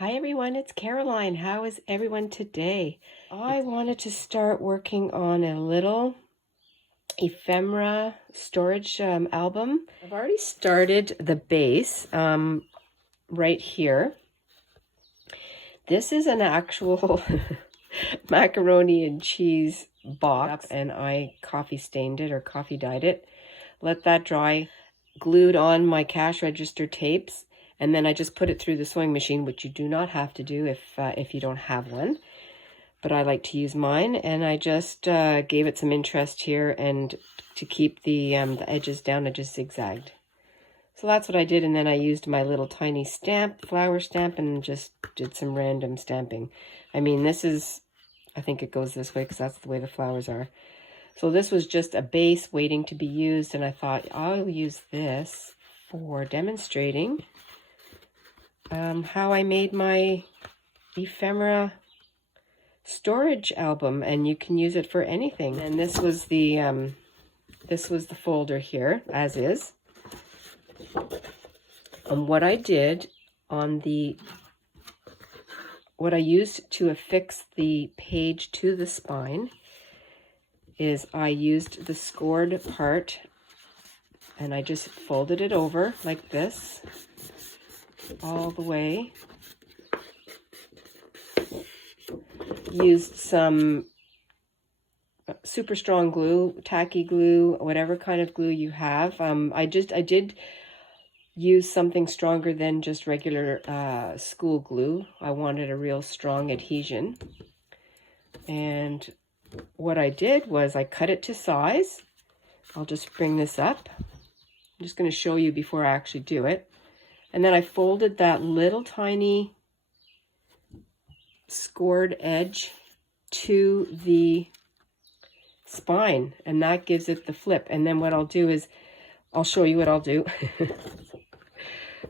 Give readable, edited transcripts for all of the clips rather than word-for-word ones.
Hi everyone, it's Caroline. How is everyone today? I wanted to start working on a little ephemera storage album. I've already started the base right here. This is an actual macaroni and cheese box, and I coffee stained it or coffee dyed it. Let that dry, glued on my cash register tapes. And then I just put it through the sewing machine, which you do not have to do if you don't have one. But I like to use mine, and I just gave it some interest here, and to keep the edges down, I just zigzagged. So that's what I did, and then I used my little tiny stamp, flower stamp, and just did some random stamping. I mean, this is, I think it goes this way because that's the way the flowers are. So this was just a base waiting to be used, and I thought I'll use this for demonstrating how I made my ephemera storage album, and you can use it for anything. And this was the folder here, as is. And what I did on what I used to affix the page to the spine is I used the scored part, and I just folded it over like this all the way. Used some super strong glue, tacky glue, whatever kind of glue you have. I did use something stronger than just regular school glue. I wanted a real strong adhesion. And what I did was I cut it to size. I'll just bring this up. I'm just going to show you before I actually do it. And then I folded that little tiny scored edge to the spine, and that gives it the flip. And then what I'll do is I'll show you what I'll do.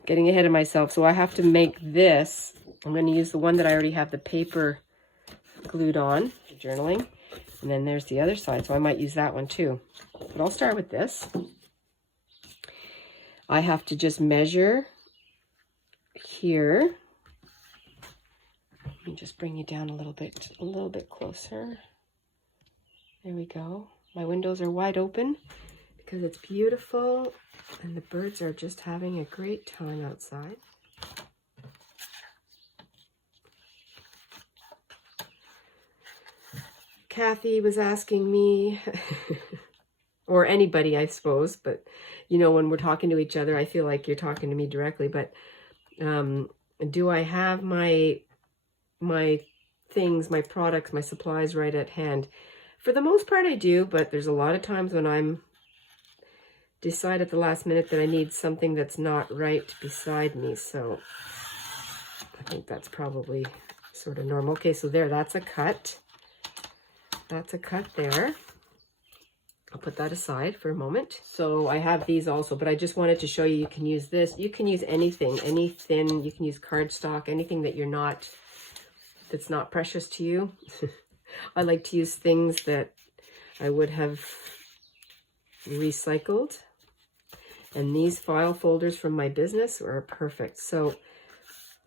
Getting ahead of myself. So I have to make this. I'm going to use the one that I already have the paper glued on, journaling. And then there's the other side, so I might use that one too. But I'll start with this. I have to just measure here. Let me just bring you down a little bit closer. There we go. My windows are wide open because it's beautiful and the birds are just having a great time outside. Kathy was asking me, or anybody, I suppose, but you know, when we're talking to each other, I feel like you're talking to me directly, but do I have my things, my products, my supplies right at hand? For the most part I do, but there's a lot of times when I'm decide at the last minute that I need something that's not right beside me. So I think that's probably sort of normal. Okay, so that's a cut. That's a cut there. I'll put that aside for a moment. So I have these also, but I just wanted to show you, you can use this. You can use anything, any thin, you can use cardstock, anything that that's not precious to you. I like to use things that I would have recycled. And these file folders from my business are perfect. So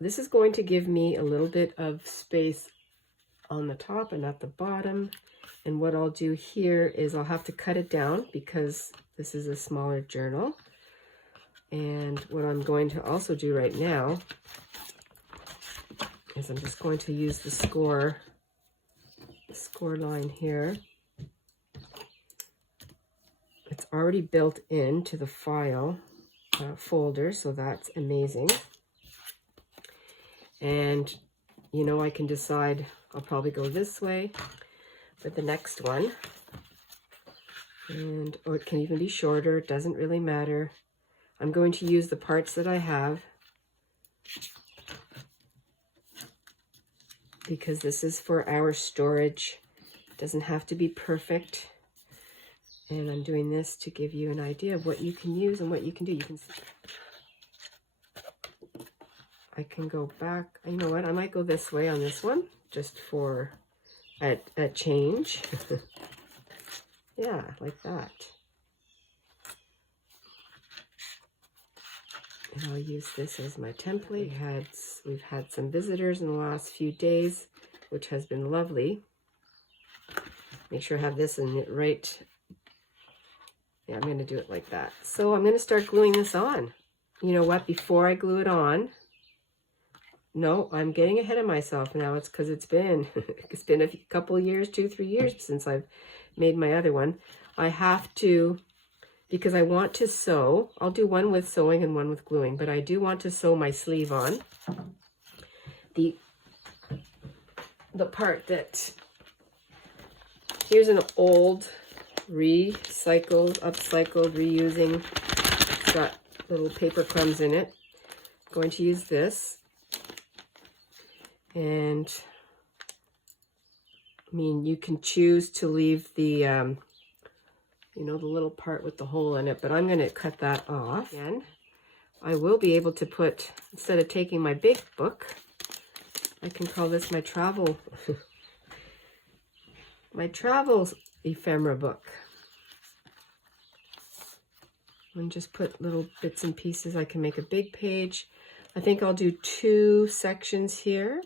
this is going to give me a little bit of space on the top and at the bottom. And what I'll do here is I'll have to cut it down because this is a smaller journal. And what I'm going to also do right now is I'm just going to use the score line here. It's already built into the file folder, so that's amazing. And you know, I can decide I'll probably go this way for the next one, or it can even be shorter. It doesn't really matter. I'm going to use the parts that I have because this is for our storage. It doesn't have to be perfect. And I'm doing this to give you an idea of what you can use and what you can do. You can see. I can go back. You know what? I might go this way on this one just for a change. Yeah, like that. And I'll use this as my template. We've had some visitors in the last few days, which has been lovely. Make sure I have this in it right. Yeah, I'm going to do it like that. So I'm going to start gluing this on. You know what? Before I glue it on, no, I'm getting ahead of myself now. It's because it's been a couple of years, 2-3 years since I've made my other one. I have to, because I want to sew. I'll do one with sewing and one with gluing, but I do want to sew my sleeve on. The part that, here's an old recycled, upcycled, reusing. It's got little paper crumbs in it. I'm going to use this. And I mean, you can choose to leave the, you know, the little part with the hole in it, but I'm going to cut that off. Again, I will be able to put, instead of taking my big book, I can call this my travel, my travel ephemera book. And just put little bits and pieces. I can make a big page. I think I'll do 2 sections here.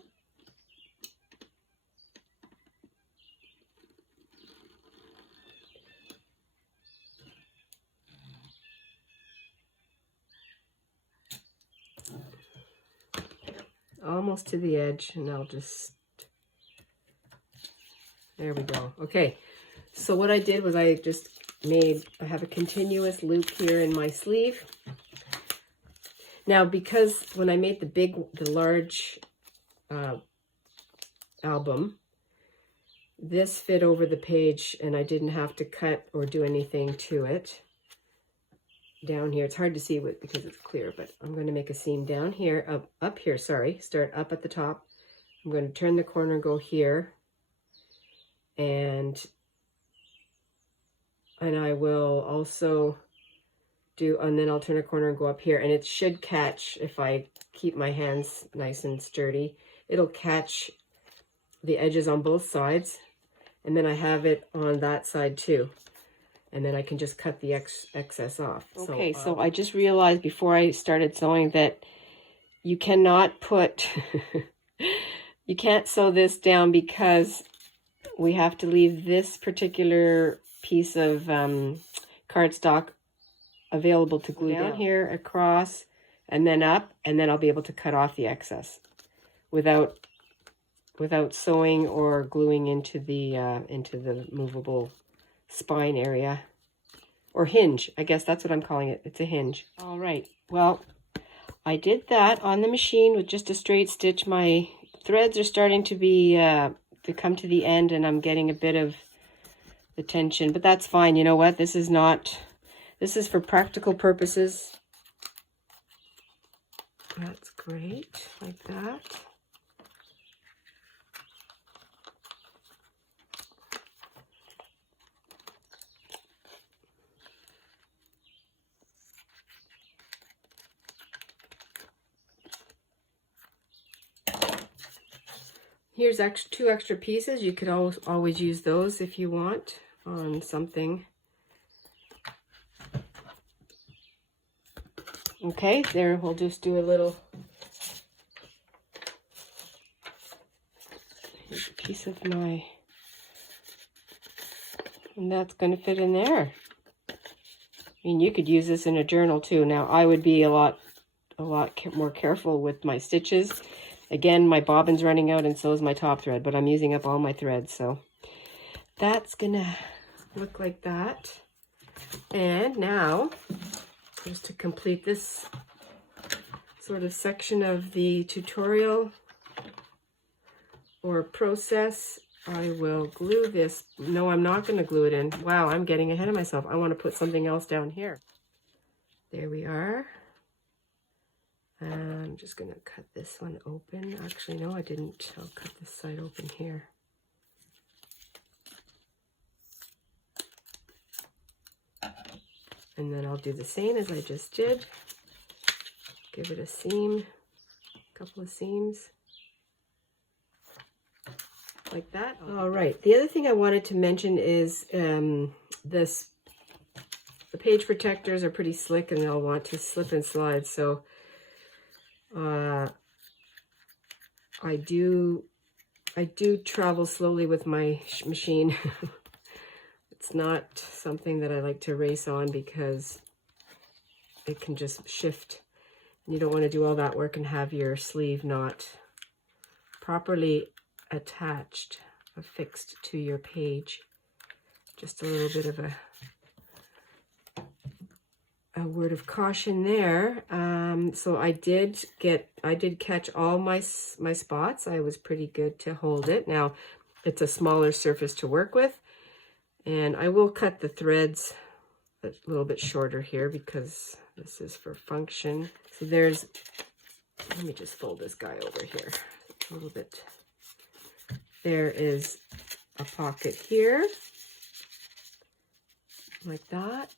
Almost to the edge, and I'll just, there we go. Okay, so what I did was I have a continuous loop here in my sleeve. Now, because when I made the large album, this fit over the page and I didn't have to cut or do anything to it. Down here, it's hard to see because it's clear, but I'm going to make a seam down here, up here, sorry, start up at the top. I'm going to turn the corner and go here, and I will also and then I'll turn a corner and go up here, and it should catch, if I keep my hands nice and sturdy, it'll catch the edges on both sides, and then I have it on that side too. And then I can just cut the excess off. Okay, so I just realized before I started sewing that you cannot put, you can't sew this down because we have to leave this particular piece of cardstock available to glue down here, across, and then up, and then I'll be able to cut off the excess without sewing or gluing into the movable spine area, or hinge. I guess that's what I'm calling it. It's a hinge. All right, well, I did that on the machine with just a straight stitch. My threads are starting to be to come to the end, and I'm getting a bit of the tension, but that's fine. You know what, this is for practical purposes. That's great, like that. Here's 2 extra pieces. You could always use those if you want on something. Okay, there, we'll just do a little, here's a piece of my, and that's going to fit in there. I mean, you could use this in a journal too. Now, I would be a lot more careful with my stitches. Again, my bobbin's running out, and so is my top thread, but I'm using up all my threads, so that's gonna look like that. And now, just to complete this sort of section of the tutorial or process, I will glue this. No, I'm not going to glue it in. Wow, I'm getting ahead of myself. I want to put something else down here. There we are. I'm just going to cut this one open. Actually, no, I didn't. I'll cut this side open here. And then I'll do the same as I just did. Give it a seam, a couple of seams, like that. All right, the other thing I wanted to mention is the page protectors are pretty slick and they'll want to slip and slide. So I do travel slowly with my machine. It's not something that I like to race on because it can just shift. You don't want to do all that work and have your sleeve not properly attached, affixed to your page. Just a little bit of a word of caution there. So I did catch all my spots. I was pretty good to hold it. Now it's a smaller surface to work with, and I will cut the threads a little bit shorter here because this is for function. So there's, let me just fold this guy over here a little bit. There is a pocket here, like that.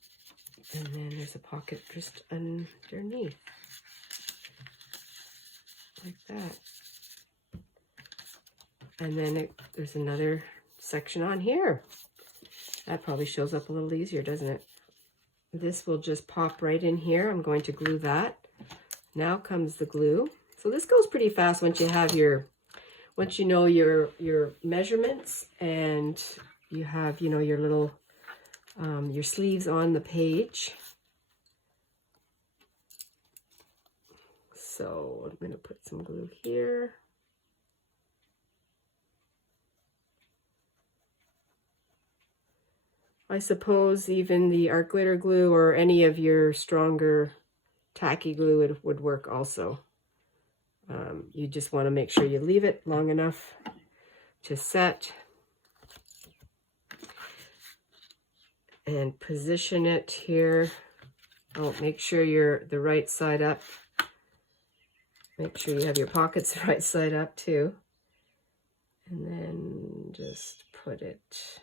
And then there's a pocket just underneath, like that. And then there's another section on here. That probably shows up a little easier, doesn't it? This will just pop right in here. I'm going to glue that. Now comes the glue. So this goes pretty fast once you have once you know your measurements and you have, you know, your little your sleeves on the page. So I'm going to put some glue here. I suppose even the art glitter glue or any of your stronger tacky glue would work also. You just want to make sure you leave it long enough to set and position it here. Oh, make sure you're the right side up. Make sure you have your pockets the right side up too. And then just put it,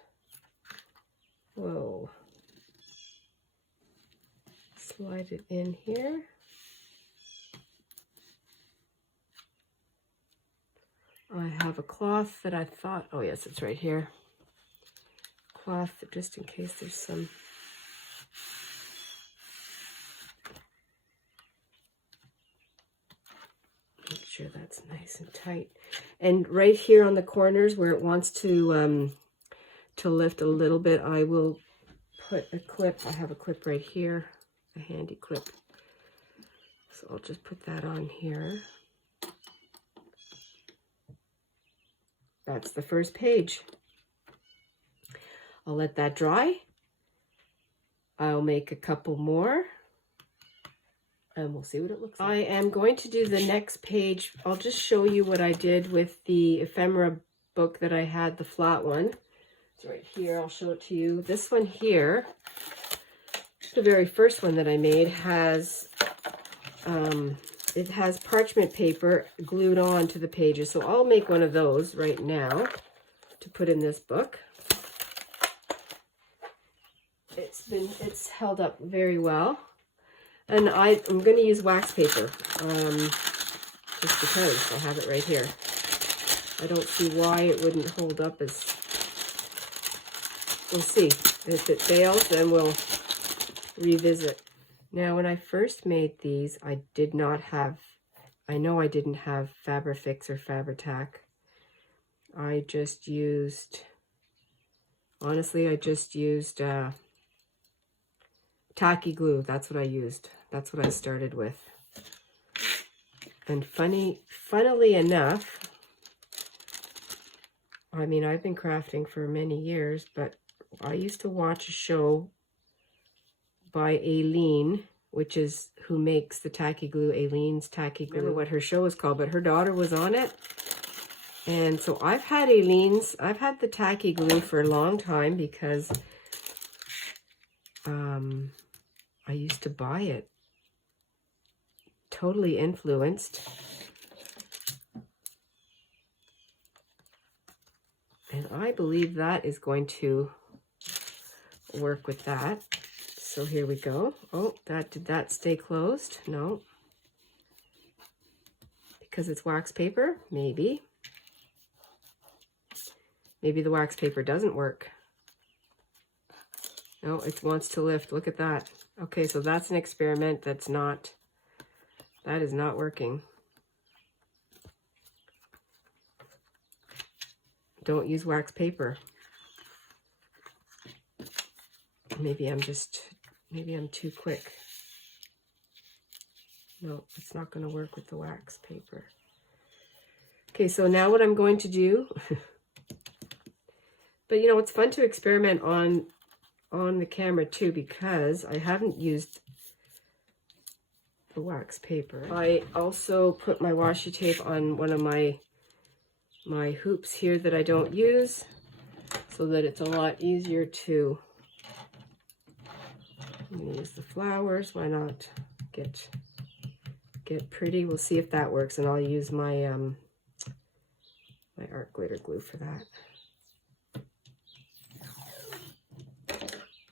whoa, slide it in here. I have a cloth that I thought, oh yes, it's right here. Cloth, just in case there's some. Make sure that's nice and tight. And right here on the corners where it wants to lift a little bit, I will put a clip. I have a clip right here, a handy clip. So I'll just put that on here. That's the first page. I'll let that dry. I'll make a couple more and we'll see what it looks like. I am going to do the next page. I'll just show you what I did with the ephemera book that I had, the flat one. It's right here. I'll show it to you. This one here, the very first one that I made, has it has parchment paper glued on to the pages. So I'll make one of those right now to put in this book. It's held up very well. And I'm going to use wax paper, just because I have it right here. I don't see why it wouldn't hold up as, we'll see. If it fails, then we'll revisit. Now, when I first made these, I didn't have Fabrifix or Fabri-Tac. I just used, honestly, I just used tacky glue. That's what I used. That's what I started with. And funnily enough, I mean, I've been crafting for many years, but I used to watch a show by Aileen, which is who makes the tacky glue, Aileen's Tacky Glue. I remember what her show was called, but her daughter was on it. And so I've had the tacky glue for a long time because I used to buy it. Totally influenced. And I believe that is going to work with that. So here we go. Oh, did that stay closed? No. Because it's wax paper? Maybe. Maybe the wax paper doesn't work. No, it wants to lift. Look at that. Okay, so that's an experiment that is not working. don't use wax paper. Maybe I'm too quick. No, it's not going to work with the wax paper. Okay, so now what I'm going to do, but you know, it's fun to experiment on the camera too, because I haven't used the wax paper. I also put my washi tape on one of my hoops here that I don't use, so that it's a lot easier to use the flowers. Why not get pretty? We'll see if that works, and I'll use my my art glitter glue for that.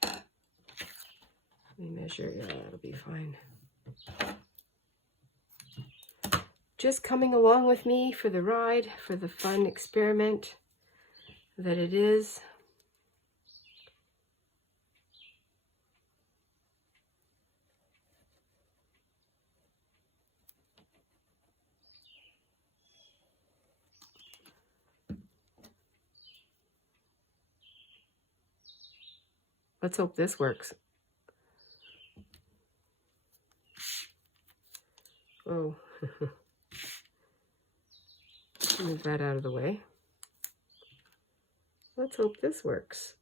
Let me measure. Yeah, that'll be fine. Just coming along with me for the ride, for the fun experiment that it is. Let's hope this works. Oh, move that out of the way. Let's hope this works.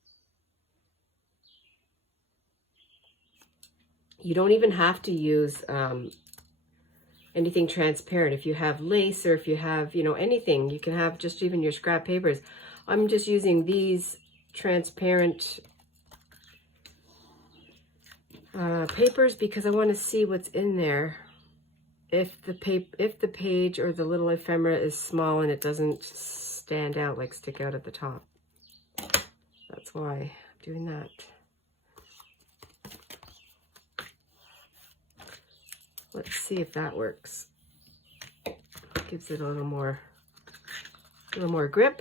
You don't even have to use anything transparent. If you have lace, or if you have, you know, anything, you can have just even your scrap papers. I'm just using these transparent papers because I want to see what's in there. If the page or the little ephemera is small and it doesn't stand out, like stick out at the top. That's why I'm doing that. Let's see if that works. Gives it a little more grip.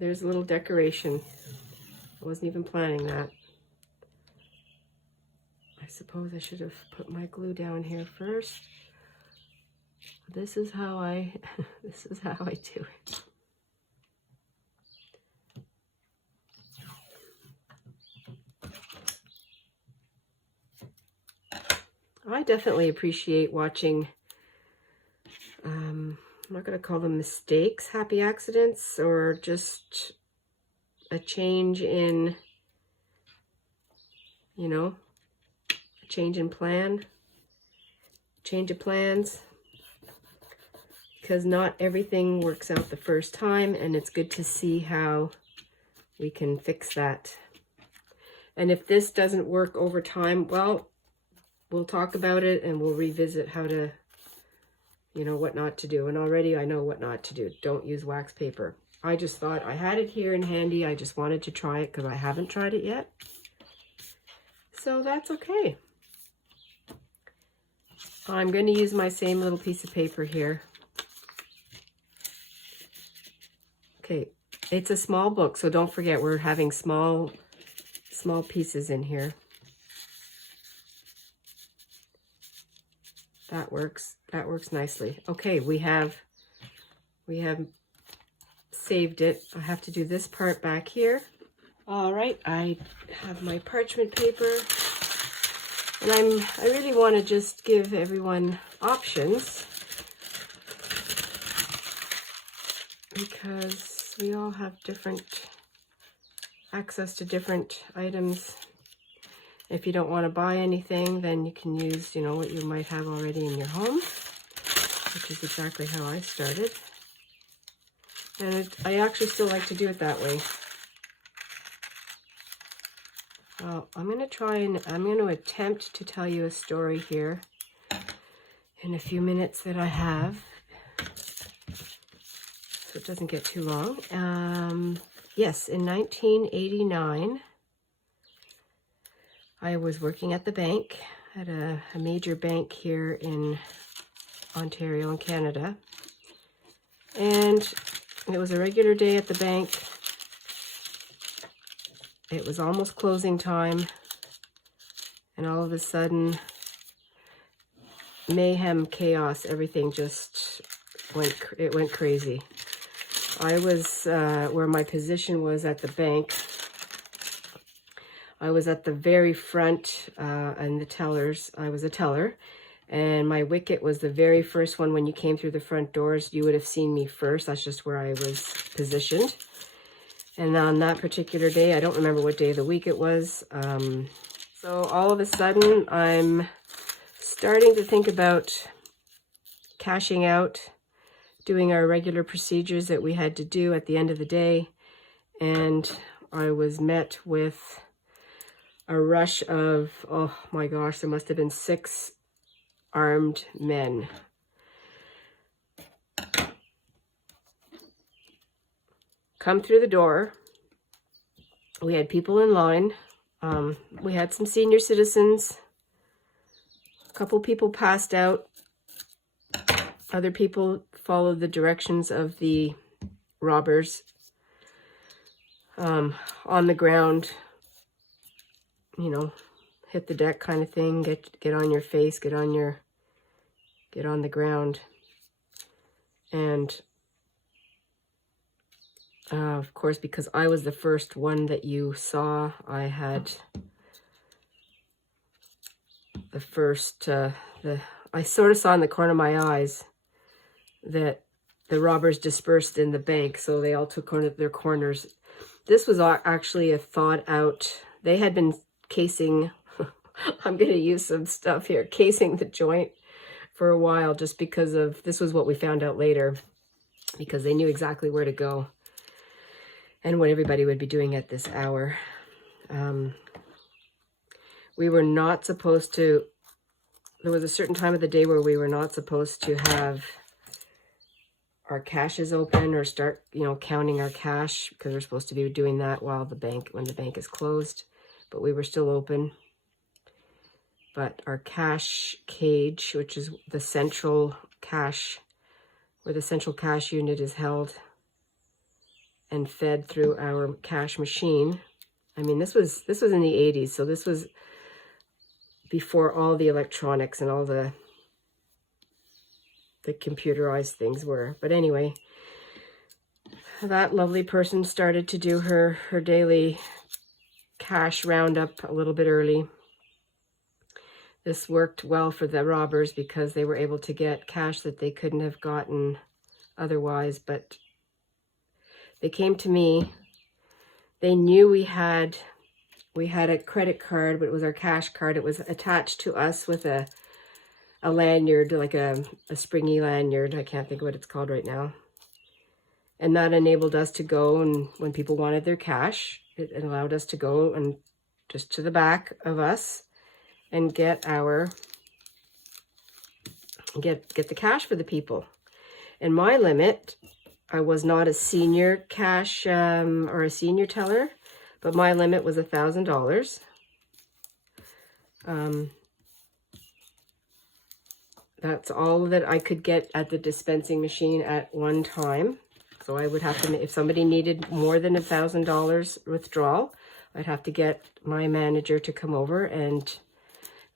There's a little decoration. I wasn't even planning that. I suppose I should have put my glue down here first. This is how I do it. I definitely appreciate watching, I'm not going to call them mistakes, happy accidents, or just a change in, you know, a change in plan, change of plans, because not everything works out the first time, and it's good to see how we can fix that. And if this doesn't work over time, well, we'll talk about it and we'll revisit how to, you know, what not to do. And already I know what not to do. Don't use wax paper. I just thought I had it here in handy. I just wanted to try it because I haven't tried it yet. So that's okay. I'm going to use my same little piece of paper here. Okay, it's a small book, so don't forget we're having small pieces in here. That works nicely. Okay, we have saved it. I have to do this part back here. All right, I have my parchment paper, and I really want to just give everyone options, because we all have different access to different items. If you don't want to buy anything, then you can use, you know, what you might have already in your home, which is exactly how I started. And I actually still like to do it that way. Well, I'm going to attempt to tell you a story here in a few minutes that I have, so it doesn't get too long. Yes, in 1989, I was working at the bank, at a major bank here in Ontario in Canada. And it was a regular day at the bank. It was almost closing time. And all of a sudden, mayhem, chaos, everything just it went crazy. I was, where my position was at the bank, I was at the very front, and the tellers, I was a teller, and my wicket was the very first one. When you came through the front doors, you would have seen me first. That's just where I was positioned. And on that particular day, I don't remember what day of the week it was. So all of a sudden, I'm starting to think about cashing out, doing our regular procedures that we had to do at the end of the day. And I was met with a rush of, oh my gosh, there must have been 6 armed men. Come through the door. We had people in line. We had some senior citizens. A couple people passed out. Other people followed the directions of the robbers, on the ground, you know, hit the deck kind of thing, get on your face, get on the ground. And of course, because I was the first one that you saw, I had the first, I sort of saw in the corner of my eyes that the robbers dispersed in the bank, so they all took their corners. This was actually a thought out, they had been casing, I'm going to use some stuff here, casing the joint for a while, just because of, this was what we found out later, because they knew exactly where to go and what everybody would be doing at this hour. We were not supposed to, there was a certain time of the day where we were not supposed to have our caches open or start, you know, counting our cash, because we're supposed to be doing that while when the bank is closed, but we were still open. But our cash cage, which is the central cash, where the central cash unit is held and fed through our cash machine. I mean, this was in the 80s, so this was before all the electronics and all the computerized things were. But anyway, that lovely person started to do her daily cash roundup a little bit early. This worked well for the robbers because they were able to get cash that they couldn't have gotten otherwise. But they came to me. They knew we had a credit card, but it was our cash card. It was attached to us with a lanyard, like a springy lanyard. I can't think of what it's called right now. And that enabled us to go, and when people wanted their cash, it allowed us to go and just to the back of us and get the cash for the people. And my limit, I was not a senior cash or a senior teller, but my limit was $1,000. That's all that I could get at the dispensing machine at one time. So I would have to, if somebody needed more than $1,000 withdrawal, I'd have to get my manager to come over and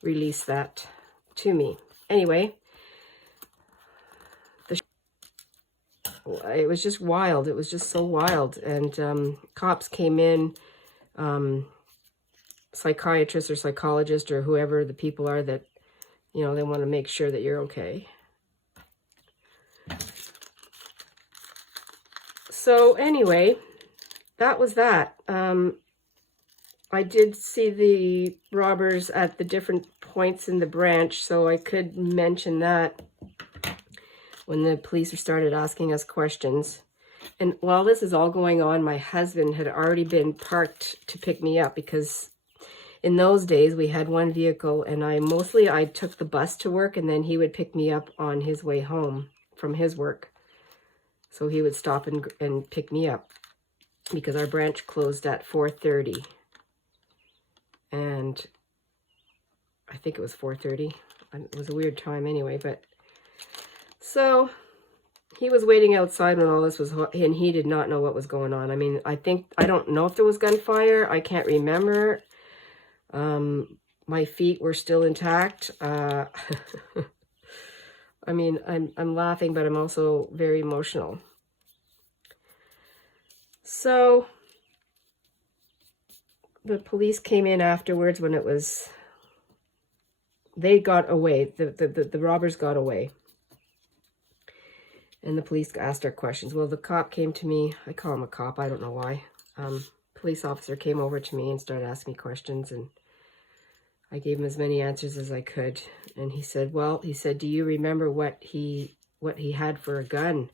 release that to me. Anyway, it was just wild. It was just so wild. And cops came in, psychiatrists or psychologists or whoever the people are that, you know, they want to make sure that you're okay. So anyway, that was that. I did see the robbers at the different points in the branch, so I could mention that when the police started asking us questions. And while this is all going on, my husband had already been parked to pick me up, because in those days we had one vehicle, and I took the bus to work, and then he would pick me up on his way home from his work. So he would stop and pick me up, because our branch closed at 4:30. And I think it was 4:30. It was a weird time anyway, but so he was waiting outside when all this was, and he did not know what was going on. I mean, I don't know if there was gunfire. I can't remember. My feet were still intact. I mean, I'm laughing, but I'm also very emotional. So the police came in afterwards when it was, they got away. The robbers got away. And the police asked our questions. Well, the cop came to me. I call him a cop. I don't know why. Police officer came over to me and started asking me questions, and I gave him as many answers as I could. And he said, well, he said, do you remember what he had for a gun?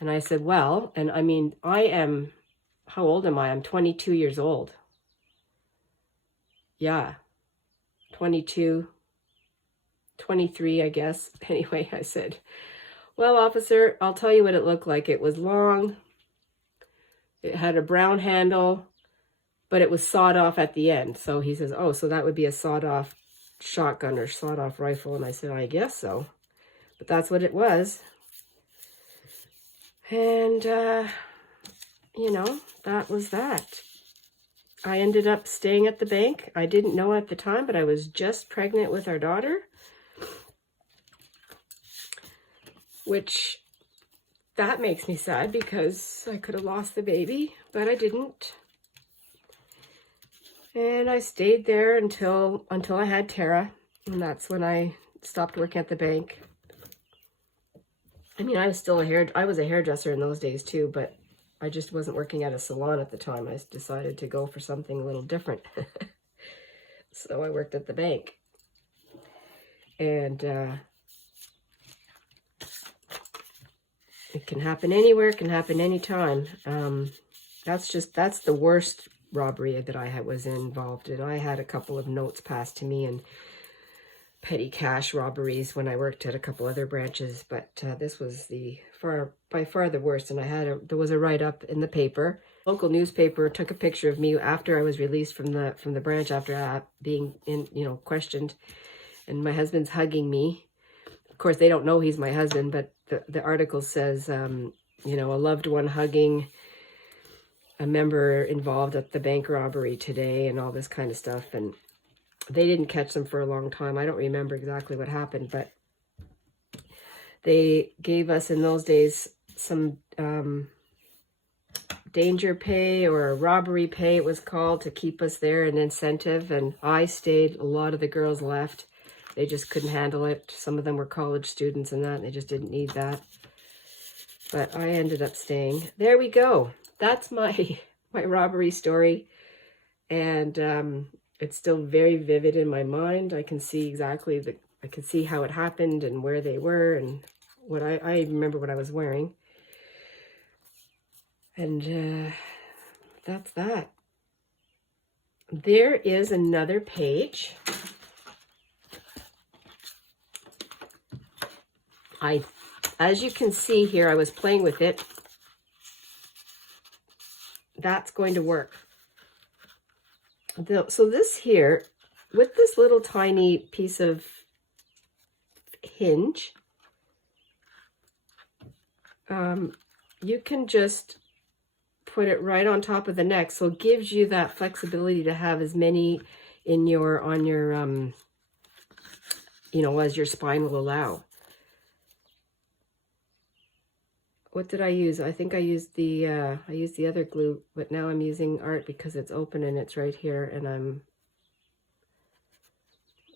And I said, well, and I mean, how old am I? I'm 22 years old. Yeah, 22, 23, I guess. Anyway, I said, well, officer, I'll tell you what it looked like. It was long. It had a brown handle, but it was sawed off at the end. So he says, oh, so that would be a sawed off shotgun or sawed off rifle. And I said, I guess so. But that's what it was. And, you know, that was that. I ended up staying at the bank. I didn't know at the time, but I was just pregnant with our daughter, which that makes me sad because I could have lost the baby, but I didn't. And I stayed there until I had Tara, and that's when I stopped working at the bank. I mean, I was still I was a hairdresser in those days too, but I just wasn't working at a salon at the time. I decided to go for something a little different. So I worked at the bank. And it can happen anywhere, it can happen anytime. That's the worst robbery that I was involved in. I had a couple of notes passed to me and petty cash robberies when I worked at a couple other branches, but this was by far the worst. And there was a write-up in the paper. Local newspaper took a picture of me after I was released from the branch after being questioned, and my husband's hugging me. Of course, they don't know he's my husband, but the article says, a loved one hugging a member involved at the bank robbery today, and all this kind of stuff. And they didn't catch them for a long time. I don't remember exactly what happened, but they gave us in those days some danger pay or robbery pay, it was called, to keep us there, an incentive. And I stayed. A lot of the girls left. They just couldn't handle it. Some of them were college students and that, and they just didn't need that. But I ended up staying. There we go. That's my robbery story. And it's still very vivid in my mind. I can see exactly I can see how it happened and where they were, and what I remember what I was wearing. And that's that. There is another page. As you can see here, I was playing with it. That's going to work. So this here, with this little tiny piece of hinge, you can just put it right on top of the neck. So it gives you that flexibility to have as many on your, as your spine will allow. What did I use? I think I used the other glue, but now I'm using art because it's open and it's right here, and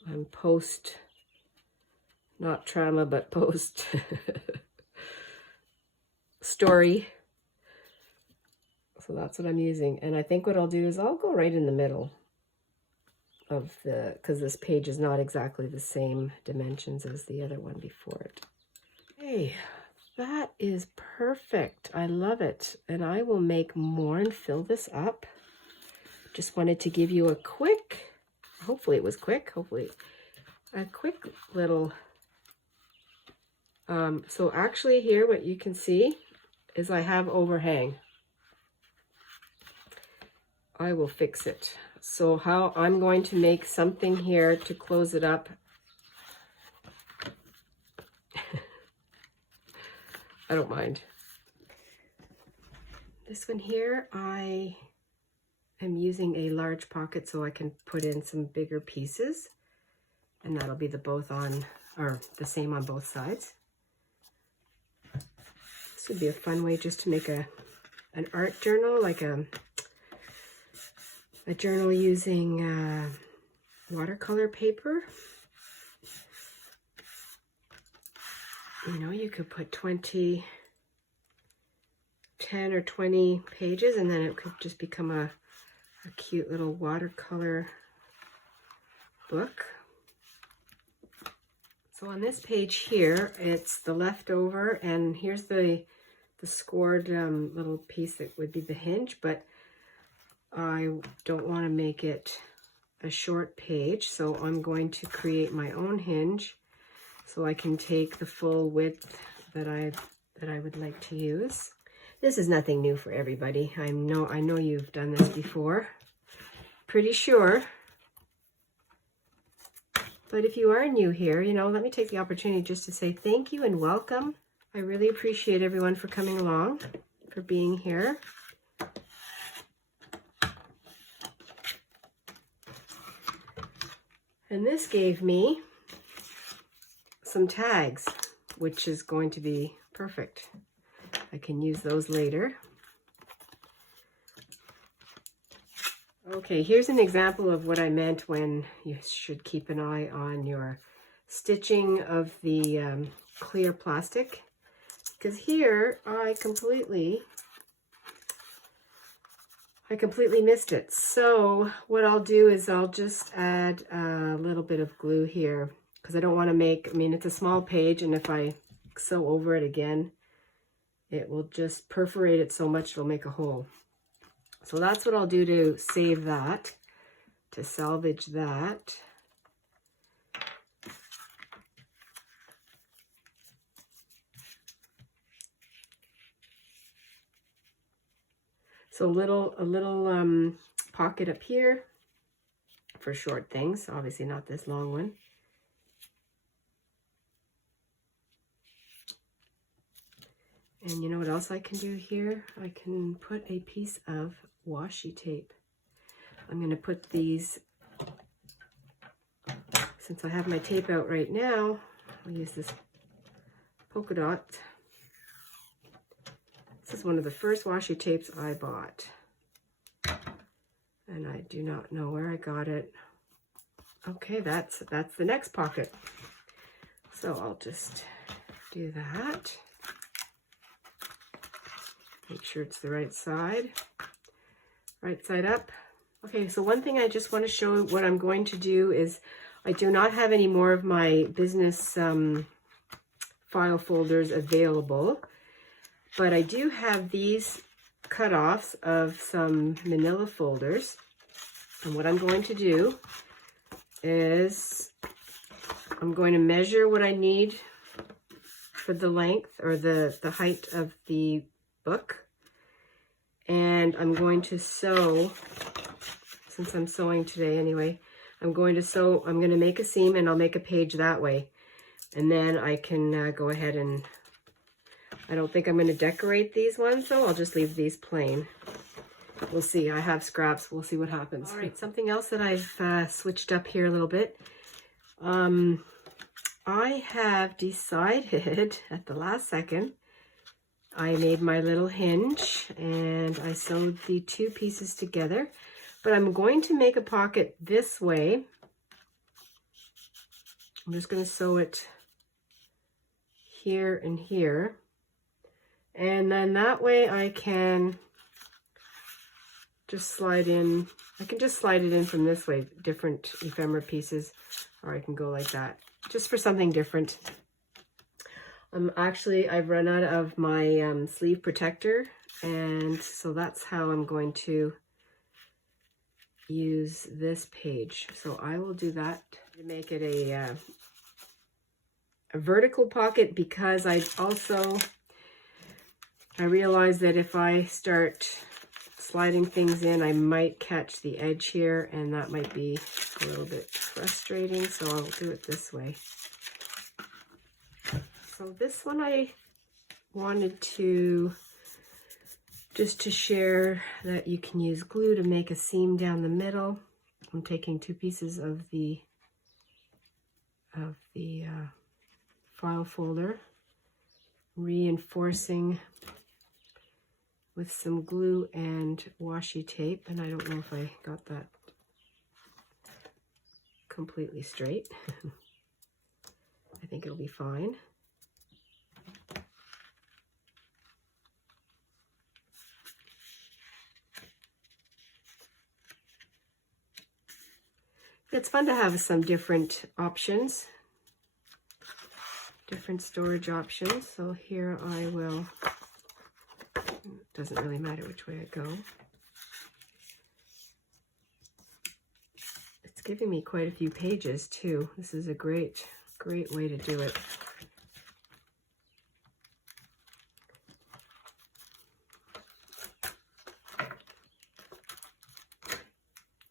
I'm post, not trauma, but post story. So that's what I'm using. And I think what I'll do is I'll go right in the middle of because this page is not exactly the same dimensions as the other one before it. Hey. That is perfect. I love it. And I will make more and fill this up. Just wanted to give you a quick, hopefully it was quick, a quick little, so actually here what you can see is I have overhang. I will fix it. So how I'm going to make something here to close it up. I don't mind. This one here, I am using a large pocket so I can put in some bigger pieces, and that'll be the both on are the same on both sides. This would be a fun way just to make an art journal, like a journal using watercolor paper. You know, you could put 10 or 20 pages, and then it could just become a cute little watercolor book. So on this page here, it's the leftover, and here's the scored little piece that would be the hinge, but I don't want to make it a short page, so I'm going to create my own hinge so I can take the full width that I would like to use. This is nothing new for everybody. I know you've done this before, pretty sure. But if you are new here, you know, let me take the opportunity just to say thank you and welcome. I really appreciate everyone for coming along, for being here. And this gave me some tags, which is going to be perfect. I can use those later. Okay, here's an example of what I meant when you should keep an eye on your stitching of the clear plastic, because here I completely missed it. So what I'll do is I'll just add a little bit of glue here, because I don't want to make, I mean, it's a small page, and if I sew over it again, it will just perforate it so much it'll make a hole. So that's what I'll do to save that, to salvage that. So a little pocket up here for short things, obviously not this long one. And you know what else I can do here? I can put a piece of washi tape. I'm going to put these, since I have my tape out right now, I'll use this polka dot. This is one of the first washi tapes I bought, and I do not know where I got it. Okay, that's the next pocket. So I'll just do that. Make sure it's the right side up. Okay, so one thing I just want to show what I'm going to do is I do not have any more of my business file folders available, but I do have these cut-offs of some manila folders. And what I'm going to do is I'm going to measure what I need for the length or the height of the book, and I'm going to sew, since I'm sewing today anyway, I'm going to make a seam, and I'll make a page that way, and then I can go ahead and, I don't think I'm going to decorate these ones though, I'll just leave these plain. We'll see, I have scraps, we'll see what happens. All right, something else that I've switched up here a little bit. I have decided at the last second, I made my little hinge and I sewed the two pieces together, but I'm going to make a pocket this way. I'm just going to sew it here and here, and then that way I can just slide in, I can just slide it in from this way, different ephemera pieces, or I can go like that, just for something different. I've run out of my sleeve protector, and so that's how I'm going to use this page. So I will do that to make it a vertical pocket, because I realize that if I start sliding things in, I might catch the edge here, and that might be a little bit frustrating, so I'll do it this way. So this one I wanted to just to share that you can use glue to make a seam down the middle. I'm taking two pieces of the file folder, reinforcing with some glue and washi tape. And I don't know if I got that completely straight. I think it'll be fine. It's fun to have some different options, different storage options. So here I will, it doesn't really matter which way I go. It's giving me quite a few pages too. This is a great way to do it.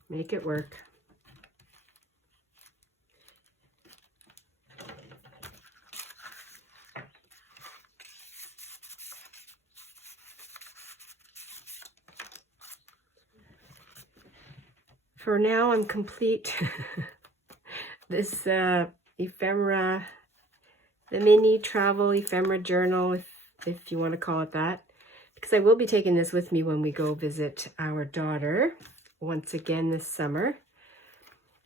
Make it work. For now, I'm complete. This ephemera, the mini travel ephemera journal, if you want to call it that, because I will be taking this with me when we go visit our daughter once again this summer.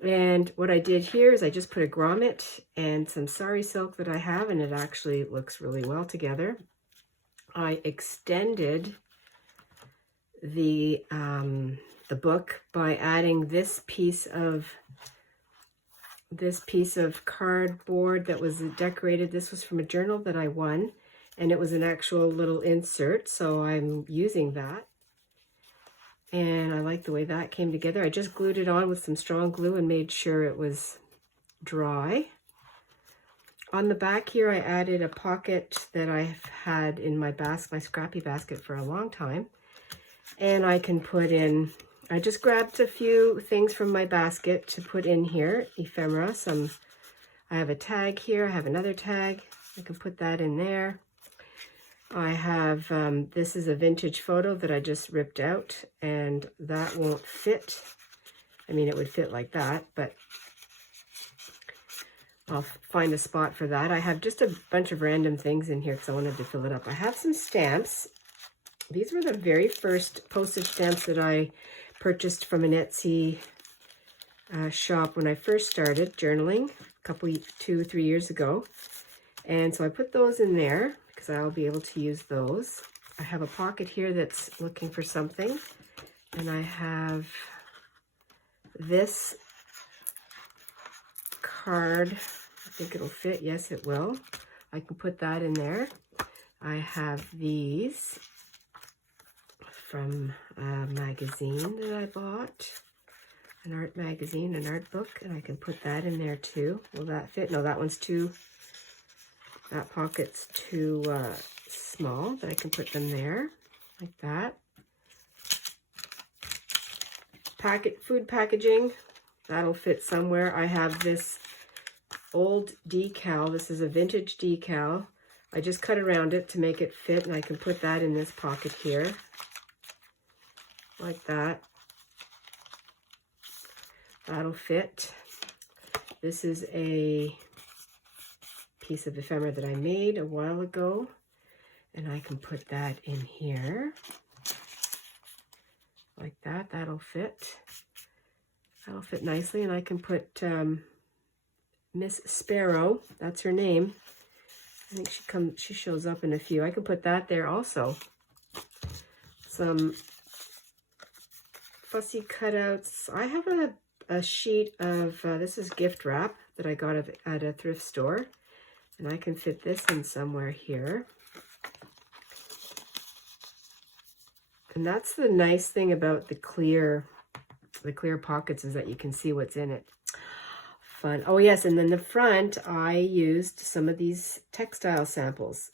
And what I did here is I just put a grommet and some sari silk that I have, and it actually looks really well together. I extended the book by adding this piece of cardboard that was decorated. This was from a journal that I won, and it was an actual little insert, so I'm using that. And I like the way that came together. I just glued it on with some strong glue and made sure it was dry. On the back here, I added a pocket that I've had in my scrappy basket for a long time. And I can put in, I just grabbed a few things from my basket to put in here, ephemera. I have a tag here, I have another tag. I can put that in there. I have, this is a vintage photo that I just ripped out, and that won't fit. I mean, it would fit like that, but I'll find a spot for that. I have just a bunch of random things in here because I wanted to fill it up. I have some stamps. These were the very first postage stamps that I purchased from an Etsy shop when I first started journaling a couple, 2 or 3 years ago. And so I put those in there because I'll be able to use those. I have a pocket here that's looking for something. And I have this card. I think it'll fit. Yes, it will. I can put that in there. I have these from a magazine that I bought, an art magazine, an art book, and I can put that in there too. Will that fit? No, that one's too, that pocket's too small, but I can put them there like that. Food packaging, that'll fit somewhere. I have this old decal. This is a vintage decal. I just cut around it to make it fit, and I can put that in this pocket here like that. That'll fit. This is a piece of ephemera that I made a while ago, and I can put that in here like that. That'll fit. That'll fit nicely, and I can put Miss Sparrow, that's her name. I think she shows up in a few. I can put that there also. Some fussy cutouts. I have a sheet of, this is gift wrap that I got at a thrift store. And I can fit this in somewhere here. And that's the nice thing about the clear pockets, is that you can see what's in it. Fun. Oh yes, and then the front, I used some of these textile samples.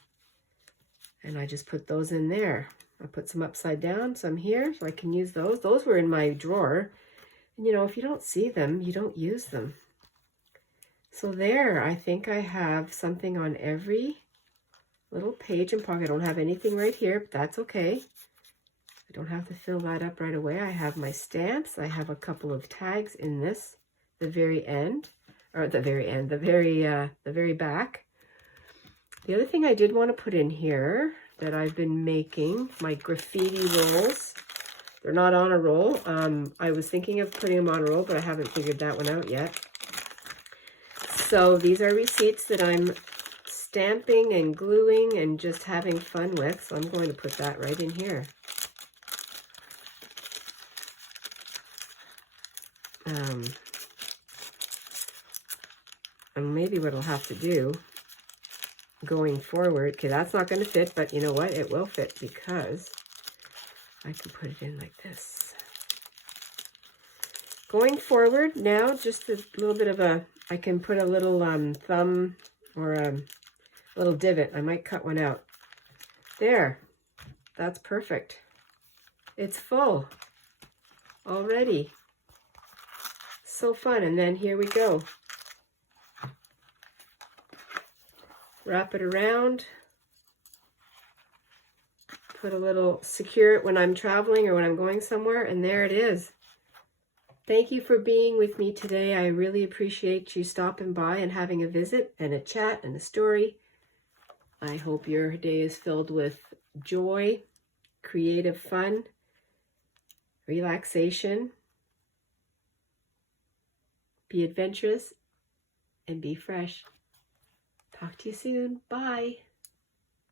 And I just put those in there. I put some upside down, some here, so I can use those. Those were in my drawer. And you know, if you don't see them, you don't use them. So there, I think I have something on every little page and pocket. I don't have anything right here, but that's okay. I don't have to fill that up right away. I have my stamps. I have a couple of tags in this, the very end, or the very end, the very back. The other thing I did want to put in here that I've been making, my graffiti rolls. They're not on a roll. I was thinking of putting them on a roll, but I haven't figured that one out yet. So these are receipts that I'm stamping and gluing and just having fun with. So I'm going to put that right in here. And maybe what I'll have to do going forward, okay, that's not going to fit, but you know what? It will fit because I can put it in like this. Going forward now, just a little bit of a, I can put a little thumb or a little divot. I might cut one out. There, that's perfect. It's full already. So fun. And then here we go. Wrap it around. Put a little, secure it when I'm traveling or when I'm going somewhere, and there it is. Thank you for being with me today. I really appreciate you stopping by and having a visit and a chat and a story. I hope your day is filled with joy, creative fun, relaxation. Be adventurous and be fresh. Talk to you soon. Bye.